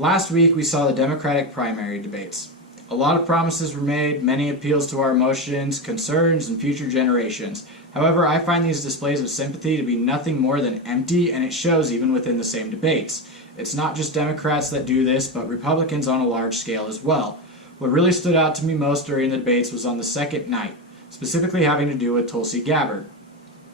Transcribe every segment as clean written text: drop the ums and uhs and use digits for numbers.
Last week we saw the Democratic primary debates. A lot of promises were made, many appeals to our emotions, concerns, and future generations. However, I find these displays of sympathy to be nothing more than empty, and it shows even within the same debates. It's not just Democrats that do this, but Republicans on a large scale as well. What really stood out to me most during the debates was on the second night, specifically having to do with Tulsi Gabbard.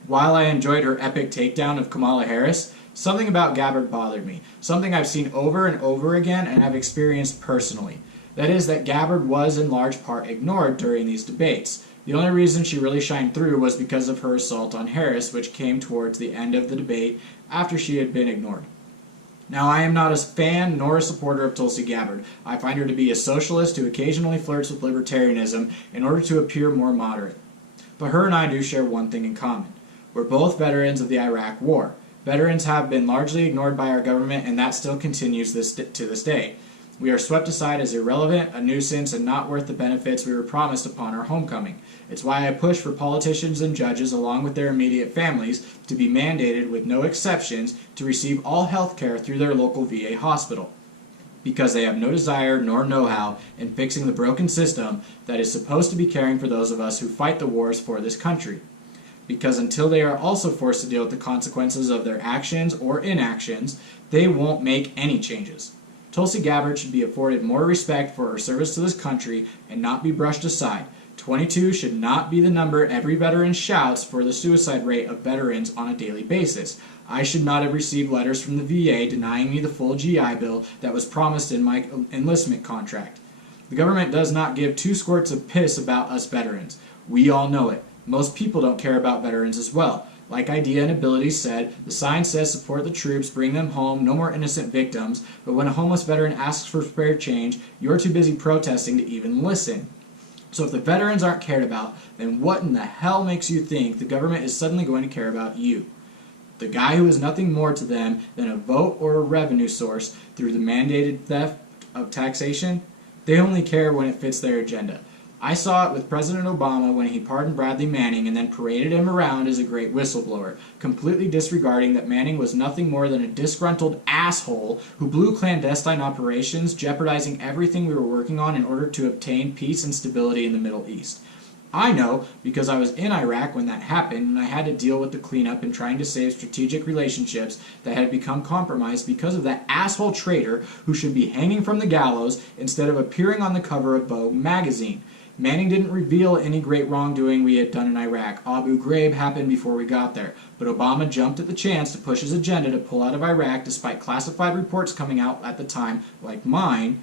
While I enjoyed her epic takedown of Kamala Harris, something about Gabbard bothered me, something I've seen over and over again and have experienced personally. That is that Gabbard was in large part ignored during these debates. The only reason she really shined through was because of her assault on Harris, which came towards the end of the debate after she had been ignored. Now, I am not a fan nor a supporter of Tulsi Gabbard. I find her to be a socialist who occasionally flirts with libertarianism in order to appear more moderate. But her and I do share one thing in common. We're both veterans of the Iraq War. Veterans have been largely ignored by our government, and that still continues to this day. We are swept aside as irrelevant, a nuisance, and not worth the benefits we were promised upon our homecoming. It's why I push for politicians and judges, along with their immediate families, to be mandated, with no exceptions, to receive all health care through their local VA hospital, because they have no desire nor know-how in fixing the broken system that is supposed to be caring for those of us who fight the wars for this country. Because until they are also forced to deal with the consequences of their actions or inactions, they won't make any changes. Tulsi Gabbard should be afforded more respect for her service to this country and not be brushed aside. 22 should not be the number every veteran shouts for the suicide rate of veterans on a daily basis. I should not have received letters from the VA denying me the full GI Bill that was promised in my enlistment contract. The government does not give two squirts of piss about us veterans. We all know it. Most people don't care about veterans as well. Like Idea and Ability said, the sign says support the troops, bring them home, no more innocent victims, but when a homeless veteran asks for spare change, you're too busy protesting to even listen. So if the veterans aren't cared about, then what in the hell makes you think the government is suddenly going to care about you? The guy who is nothing more to them than a vote or a revenue source through the mandated theft of taxation? They only care when it fits their agenda. I saw it with President Obama when he pardoned Bradley Manning and then paraded him around as a great whistleblower, completely disregarding that Manning was nothing more than a disgruntled asshole who blew clandestine operations, jeopardizing everything we were working on in order to obtain peace and stability in the Middle East. I know because I was in Iraq when that happened, and I had to deal with the cleanup and trying to save strategic relationships that had become compromised because of that asshole traitor who should be hanging from the gallows instead of appearing on the cover of Vogue magazine. Manning didn't reveal any great wrongdoing we had done in Iraq. Abu Ghraib happened before we got there, but Obama jumped at the chance to push his agenda to pull out of Iraq despite classified reports coming out at the time, like mine,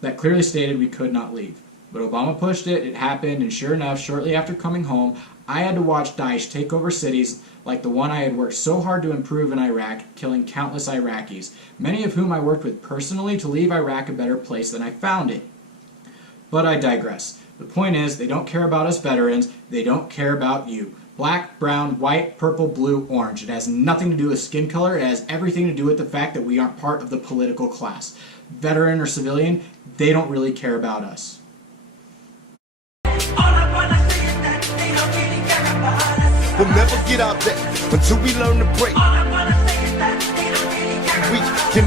that clearly stated we could not leave. But Obama pushed it, it happened, and sure enough, shortly after coming home, I had to watch Daesh take over cities like the one I had worked so hard to improve in Iraq, killing countless Iraqis, many of whom I worked with personally to leave Iraq a better place than I found it. But I digress. The point is, they don't care about us veterans, they don't care about you. Black, brown, white, purple, blue, orange. It has nothing to do with skin color, it has everything to do with the fact that we aren't part of the political class. Veteran or civilian, they don't really care about us. We'll never get out there until we learn to break. We can